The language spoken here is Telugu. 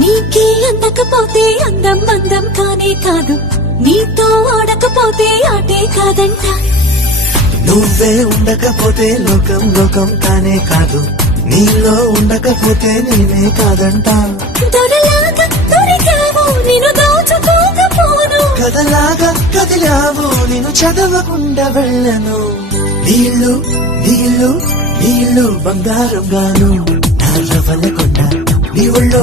నీకే అందకపోతే అందం అందం కానే కాదు, నీతో ఆడకపోతే ఆటే కాదంట. నువ్వే ఉండకపోతే లోకం లోకం కానే కాదు, నీలో ఉండకపోతే నేనే కాదంట. దొరలాగా దొరికావు నిన్ను దోచుకోకపోను, కథలాగా కదిలావు నిన్ను చదవకుండా వెళ్ళను. నీళ్ళు నీళ్ళు నీళ్ళు బంగారం గాను, నా రవల కొండ నీ ఒళ్ళో